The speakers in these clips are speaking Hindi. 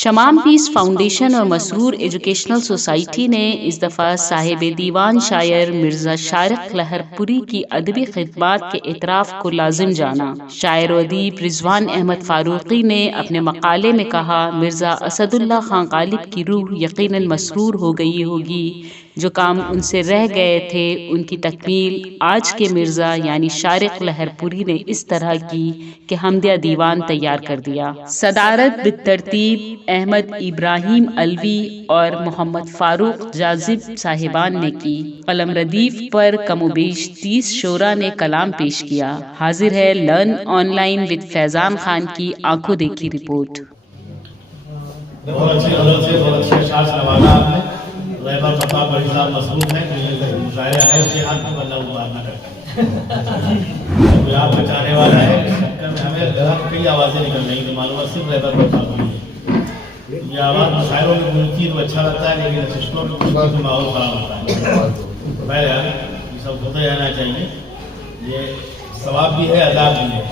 शमाम पीस फाउंडेशन और मसरूर एजुकेशनल सोसाइटी ने इस दफ़ा साहिब दीवान शायर मिर्ज़ा शारिक लहरपुरी की अदबी खिदमात के इतराफ़ को लाजिम जाना। शायर व अदीब रिजवान अहमद फारूकी ने अपने मकाले में कहा, मिर्ज़ा असदुल्ला खां गालिब की रूह यकीनन मसरूर हो गई होगी। जो काम उनसे रह गए थे उनकी तकमील आज के मिर्ज़ा यानी शारिक लहरपुरी ने इस तरह की कि हमदिया दीवान तैयार कर दिया। सदारत बितरतीब अहमद इब्राहिम अलवी और मोहम्मद फारूक जाजिब साहिबान ने की। कलम रदीफ पर कमोबेश 30 शोरा ने कलाम पेश किया। हाजिर है learn online with Faizan Khan की आंखों देखी रिपोर्ट। बहुत अच्छे अशार नवाजा आपने। रहबर प्रताप बड़ी साहब मसरूफ हैं, मुशायरा है उसके हाथ में बल्ला उबार ना करते गुलाब बचाने वाला है। चक्कर में हमें कई आवाज़ें निकल रही तो मालूम सिर्फ रहबर प्रताप की है। ये आवाज़ मुशायरों में मिलती है तो अच्छा लगता है, लेकिन असिस्टों में कुछ तो माहौल ख़राब होता है। तो बहरहाल ये सब होते रहना चाहिए। ये सवाब भी है, अदाब भी है।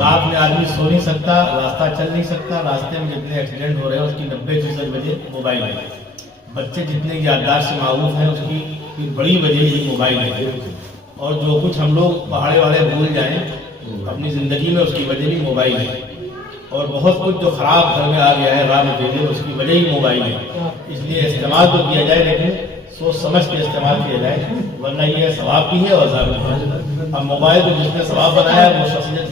रात में आदमी सो नहीं सकता, रास्ता चल नहीं सकता, रास्ते में जितने एक्सीडेंट हो रहे हैं उसकी 90% वजह मोबाइल है। बच्चे जितने याददाश्त से मारूफ हैं उसकी बड़ी वजह ही मोबाइल है। और जो कुछ हम लोग पहाड़े वाले भूल जाएं अपनी ज़िंदगी में उसकी वजह भी मोबाइल है। और बहुत कुछ जो ख़राब घर में आ गया है राह में भेजे उसकी वजह ही मोबाइल है। इसलिए इस्तेमाल तो किया जाए लेकिन सोच समझ के इस्तेमाल किया जाए, वरना ये सवाब भी है और ज़ाब भी है। अब मोबाइल को जिसने सवाब बनाया वो शख्सियत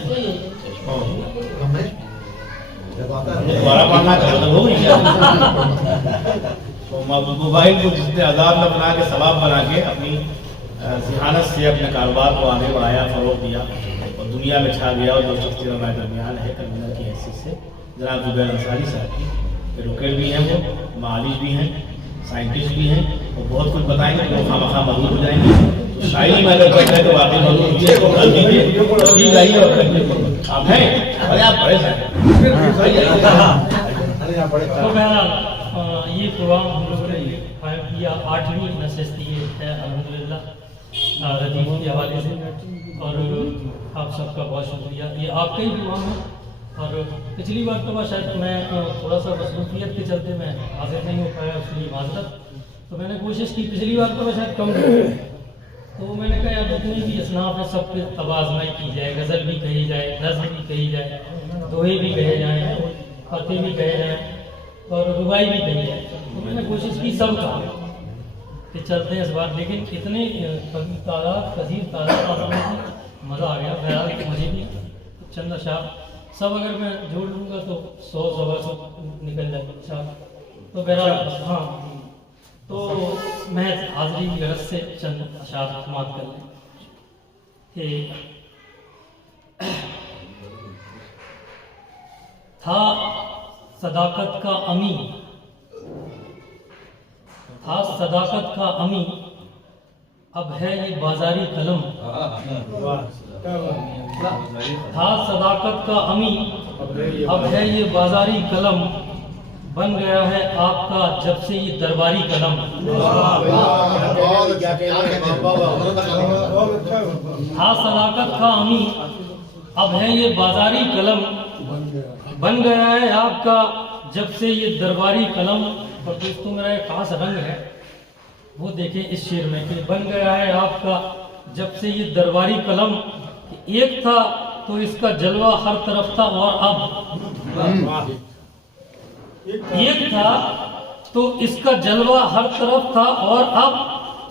दोबारा पढ़ना खत्म हो गई। तो मोबाइल को जिसने अजाब न बना के सवाब बना के अपनी ज़हानत से अपने कारोबार को आगे बढ़ाया, फ़रोग़ दिया और दुनिया में छा गया। और जो शख्स हमारे दरमियान है कन्वीनर की हैसियत से जनाब जुबैर अंसारी साहब की एडवोकेट भी हैं, वो मालिज भी हैं, साइंटिस्ट भी हैं और बहुत कुछ बताएंगे तो खामखा मरूद हो जाएंगे। तो शायरी में अगर कहते हैं तो वाकई मरूद ये को कर दीजिए, सीख आइए और आप हैं अरे आप बड़े हैं। तो बहरहाल ये प्रोग्राम हम लोगों ने कायम किया 8वीं नशस्ती है अल्हम्दुलिल्लाह रदीफ के हवाले से। और आप सबका बहुत शुक्रिया। ये आपका ही प्रोग्राम है और पिछली बार तो शायद मैं थोड़ा सा मसरूफियत के चलते मैं हाजिर नहीं हो पाया, उसके लिए माजरत। तो मैंने कोशिश की पिछली बार तो मैं शायद कम तो मैंने कहा यार जितनी भी असनाफ है सब पे तवाज़ुन की जाए, गज़ल भी कही जाए, नज़्म भी कही जाए, दोहे भी कहे जाएँ, फतेह भी कहे जाएँ और रुबाई भी कही जाए। तो मैंने कोशिश की सब का कि चलते हैं इस बार, लेकिन इतने कसीर तादाद मज़ा आ गया। बहरहाल मुझे भी चंद अशार सब अगर मैं जोड़ लूँगा तो 100-125 निकल जाए। तो बहरहाल हाँ, तो मैं हाज़री की गरज से चंद अशार समाप्त कर लें कि था सदाकत का अमी, था सदाकत का अमी, अब है ये बाजारी कलम। था सदाकत का अमी, अब है ये बाजारी कलम, बन गया है आपका जब से ये दरबारी कलम। था सदाकत का अमी, अब है ये बाजारी कलम, बन गया है आपका जब से ये दरबारी कलम। और दोस्तों मेरा एक खास रंग है वो देखें इस शेर में कि बन गया है आपका जब से ये दरबारी कलम। एक था तो इसका जलवा हर तरफ था और अब एक था तो इसका जलवा हर तरफ था और अब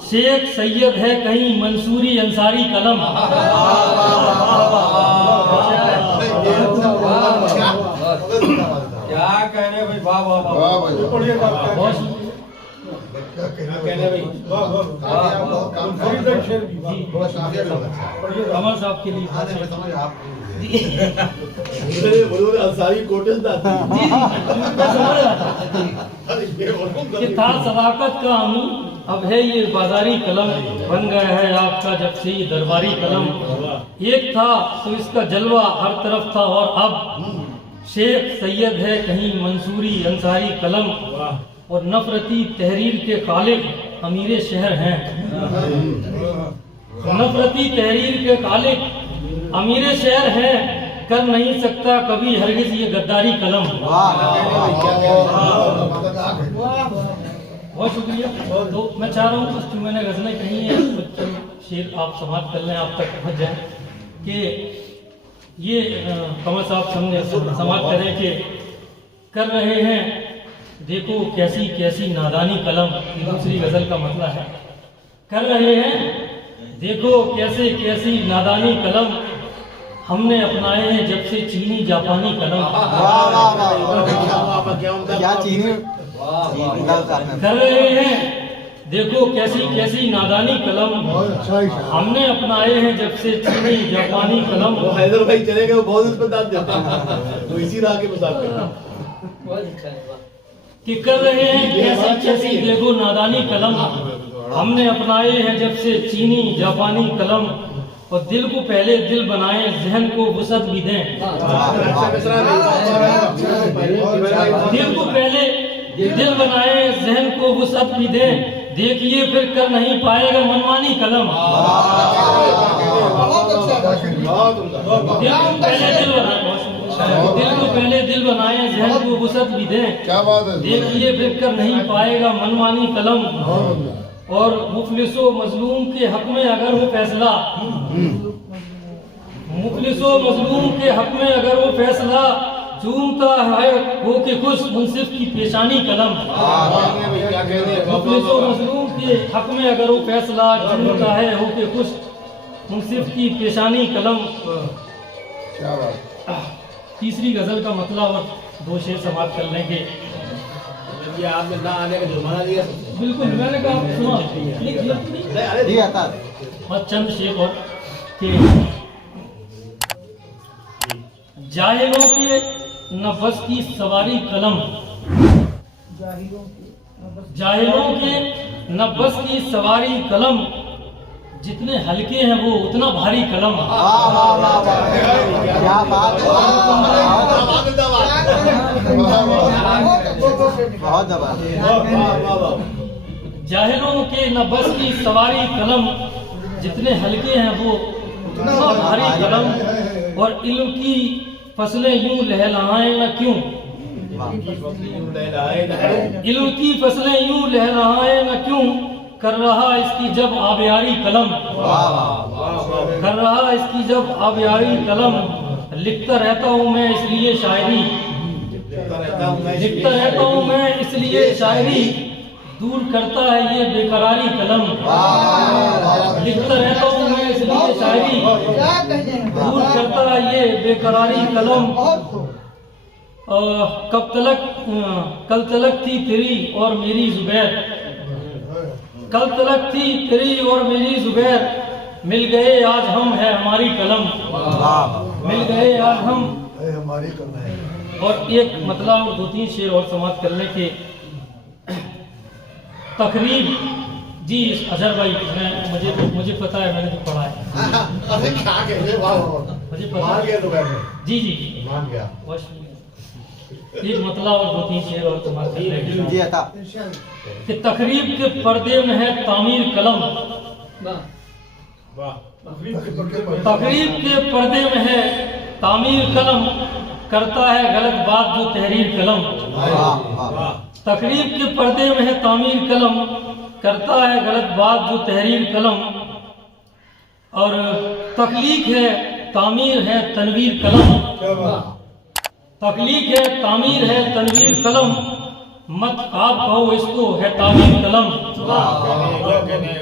शेख सैयद है कहीं मंसूरी अंसारी कलम। क्या कह रहे भाई, वाह वाह वाह, कमर साहब के लिए था सदाकत का अमी, अब है ये बाजारी कलम, बन गया है आपका जब से ये दरबारी कलम। एक था तो इसका जलवा हर तरफ था और अब शेख सैयद है कहीं मंसूरी अंसारी कलम। और नफरती तहरीर के खालिक अमीर शहर हैं, नफरती तहरीर के खालिक अमीर शहर हैं, कर नहीं सकता कभी हरगिज ये गद्दारी कलम। बहुत शुक्रिया। तो मैं चाह रहा हूँ कुछ मैंने गज़लें कही हैं, कुछ शेर आप समाप्त कर लें, आप तक पहुँच जाए कि ये कमल साहब सामने समाप्त करें कि कर रहे हैं देखो कैसी कैसी नादानी कलम। ये दूसरी गज़ल का मतलब है, कर रहे हैं देखो कैसे कैसी नादानी कलम, हमने अपनाए हैं जब से चीनी जापानी कलम। क्या चीनी कर रहे हैं देखो कैसी कैसी नादानी कलम, हमने अपनाए हैं जब से चीनी जापानी कलम। वो हैदर भाई चले गए, वो बहुत इस पर दाद देता तो इसी राह के मुसाफिर कि कर रहे हैं कैसी कैसी देखो नादानी कलम, हमने अपनाए हैं जब से चीनी जापानी कलम। और दिल को पहले दिल बनाए, जहन को वसअत भी दें। दिल को पहले दिल बनाए, जहन को वसअत भी दें, देखिए फिर कर नहीं पाएगा मनमानी कलम। दिल को पहले दिल बनाए, दिल को पहले दिल बनाए, जहन को वसअत भी दें, देखिए फिर कर नहीं पाएगा मनमानी कलम। और मुफलिसो मजलूम के हक में अगर वो फैसला, मुफलिसो मजलूम के हक में अगर वो फैसला, चूमता है वो के खुश मुंसिफ की पेशानी कलम। मुफलिसो मजलूम के हक में अगर वो फैसला, चूमता है वो के खुश मुंसिफ की पेशानी कलम। तीसरी गजल का मतलब और दो शेर समाप्त कर लेंगे। ये आपने ना आने का जुर्माना दिया। बिल्कुल, मैंने कहा सुनो बस चंद शेर और कि जाहिलों के नफस की सवारी कलम, जाहिलों के नफस की सवारी कलम, जितने हल्के हैं वो उतना भारी कलम। क्या बात है, बहुत दबा। जाहिलों के नफस की सवारी कलम, जितने हल्के हैं वो उतना भारी कलम। और इल्म की फसलें यूं लहलहाएं न क्यों, इल्म की फसलें यूं लहलहाएं न क्यों, कर रहा इसकी जब आबियारी कलम, कर रहा इसकी जब आबियारी कलम। लिखता रहता हूँ मैं इसलिए शायरी, लिखता रहता हूँ मैं इसलिए शायरी, दूर करता है ये बेकरारी कलम। लिखता रहता हूँ मैं इसलिए शायरी, दूर करता है ये बेकरारी कलम। कल तलक थी तेरी और मेरी जुबैर, कल तलक थी तेरी और मेरी जुबैर, मिल गए आज हम है हमारी कलम, मिल गए आज हम हमारी कलम। और एक मतलब और दो तीन शेर और समाप्त करने के तकरीब जी अजहर भाई, मुझे पता है, मैंने जो पढ़ा है मुझे पता है जी जी एक मतलब और दो तीन शेर और समाप्त करने कि तकरीब के पर्दे में है तामीर कलम, तकरीब के पर्दे में है तामीर कलम, करता है गलत बात जो तहरीर कलम। तकरीब के पर्दे में है तामीर कलम, करता है गलत बात जो तहरीर कलम। और तख्लीक है तामीर है तनवीर कलम, तख्लीक है तामीर है तनवीर कलम, मत आप कहो इसको है ताबीर कलम,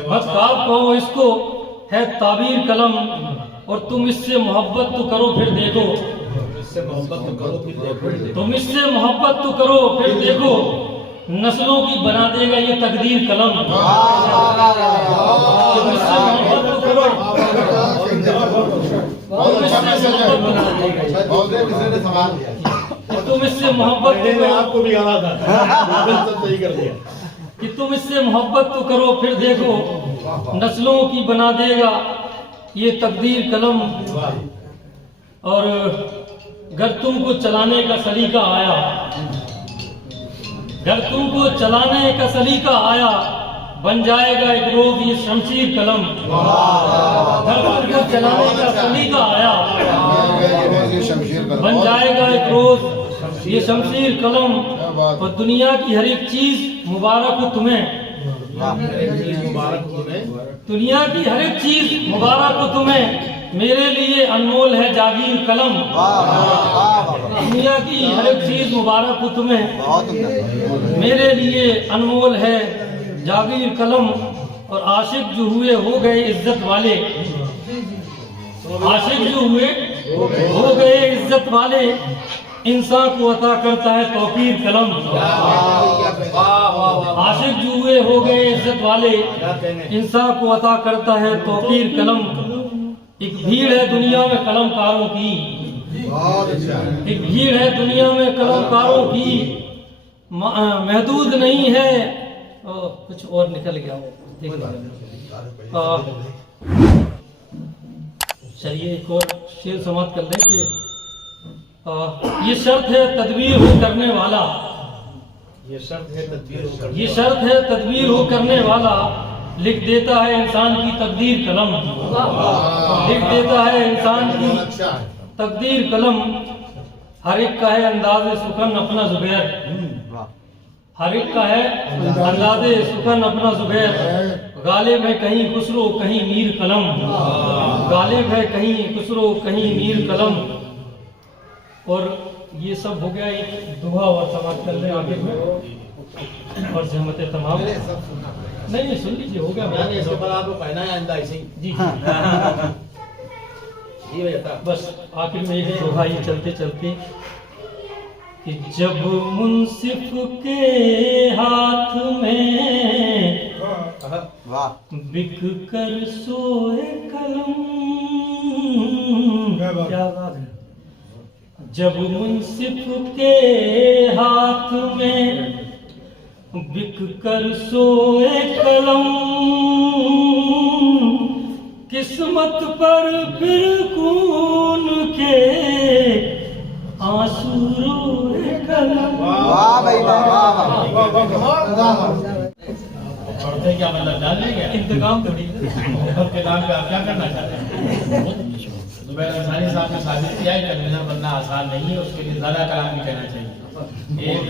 मत आप कहो इसको है ताबीर कलम। और तुम इससे मोहब्बत तो करो फिर देखो, तुम इससे मोहब्बत तो करो फिर देखो, नस्लों की बना देगा ये तकदीर कलम। तुम इससे मोहब्बत तो करो, तुम इससे मोहब्बत आपको भी गाना था सही कर दिया कि तुम इससे मोहब्बत तो करो फिर देखो, नस्लों की बना देगा ये तकदीर कलम। और अगर तुमको चलाने का सलीका आया, अगर तुमको चलाने का सलीका आया, बन जाएगा एक रोज ये शमशीर कलम, धरती को चलाने का सलीका आया। बन जाएगा एक रोज ये शमशीर कलम, और दुनिया की हर एक चीज मुबारक हो तुम्हें, दुनिया की हर एक चीज मुबारक हो तुम्हें, मेरे लिए अनमोल है जागीर कलम। दुनिया की हर एक चीज मुबारक हो तुम्हें, मेरे लिए अनमोल है जागीर कलम। और आशिक जो हुए हो गए इज्जत वाले, आशिक जो हुए हो गए इज्जत वाले, इंसान को अता करता है तौकीर कलम। आशिक जो हुए हो गए इज्जत वाले, इंसान को अता करता है तौकीर कलम। एक भीड़ है दुनिया में कलमकारों की, एक भीड़ है दुनिया में कलमकारों की, महदूद नहीं है। कुछ और निकल गया वो, चलिए एक और शेर समाप्त कर लें कि ये शर्त है तदबीर हो करने वाला, ये शर्त है तदबीर, ये शर्त है तदबीर हो करने वाला, लिख देता है इंसान की तकदीर कलम, लिख देता है इंसान की तकदीर कलम। हर एक का है अंदाज़े सुखन अपना जुबैर, हर एक का है अंदाज़े सुखन अपना जुबैर। गालिब है कहीं खुसरो कहीं मीर कलम, गालिब है कहीं खुसरो कहीं मीर कलम। और ये सब हो गया एक दुआ, और समाप्त कर लें आखिर में और सहमत तमाम। नहीं सुन लीजिए, हो गया आपको कहना है आइंदा ऐसे ही जी। ये भैया बस आखिर में एक दोहा ये चलते चलते कि जब मुंसिफ के हाथ में बिक कर सोए कलम, क्या बात है, जब मुंसिफ के हाथ में बिक कर सोए कलम, किस्मत पर फिर खून के आंसू रोए कलम। वाह भाई वाह। पढ़ते क्या मतलब डाल लेंगे इंतकाम थोड़ी मोहब्बत के नाम पे आप क्या करना चाहते हैं? जुबैर अंसारी साहब ने साबित किया है कन्वीनर बनना आसान नहीं है, उसके लिए ज्यादा कलाम भी कहना चाहिए। एक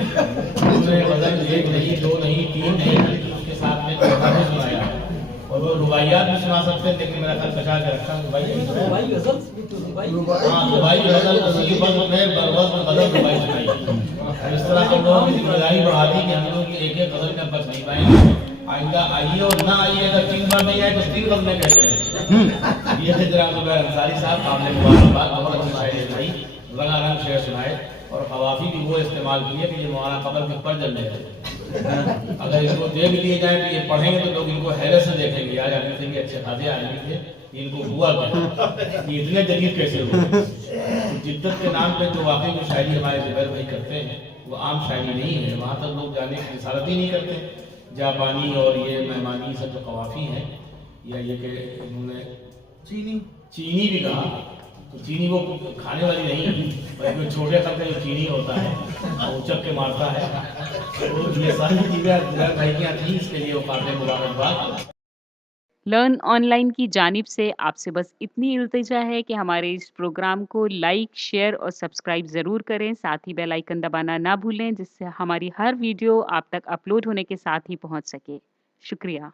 दूसरे गजल, एक नहीं, दो नहीं, तीन नहीं, बल्कि उसके साथ में भी सुनाया है। और वो रुबाइयात भी सुना सकते हैं, लेकिन मेरा ख्याल बचा के रखा रुबाई गजल, रुबाई गजल उसी वक्त में बरवज़ में बदल रुबाई सुनाई। इस तरह हम लोगों की जिम्मेदारी बढ़ा दी कि हम लोग की एक एक गजल में बच नहीं पाएंगे। आइंदा आइए और ना आइए, अगर 3 बार नहीं आए तो 3 गजलें कहते हैं। ये है जनाब जुबैर अंसारी साहब, काबिल मुबारकबाद, बहुत अच्छी शायरी सुनाई, रंगारंग शेर सुनाए, और खवाफी भी वो इस्तेमाल किए कि ये मौलाना कबर के पर जल रहे थे। अगर इसको देख लिए जाए तो ये पढ़ेंगे तो लोग इनको हैरत से देखेंगे, यार अभी सिंह अच्छे खासे आदमी थे, इनको हुआ क्या, ये इतने जदीद कैसे हुए। जिद्दत के नाम पे जो वाकई जो शायरी हमारे जुबैर भाई करते हैं वो आम शायरी नहीं है, वहाँ तक लोग जाने की रिसालत ही नहीं करते। जापानी और ये मेहमानी सब जो कवाफी हैं, या ये कि उन्होंने चीनी भी कहा, तो चीनी वो खाने वाली नहीं है, बल्कि छोटे खत जो चीनी होता है वो उचक के मारता है। तो ये सारी चीज़ें भाई की थी, इसके लिए वो काबिल मुबारकबाद। लर्न ऑनलाइन की जानिब से आपसे बस इतनी इल्तिजा है कि हमारे इस प्रोग्राम को लाइक, शेयर और सब्सक्राइब ज़रूर करें। साथ ही बेल आइकन दबाना ना भूलें, जिससे हमारी हर वीडियो आप तक अपलोड होने के साथ ही पहुंच सके। शुक्रिया।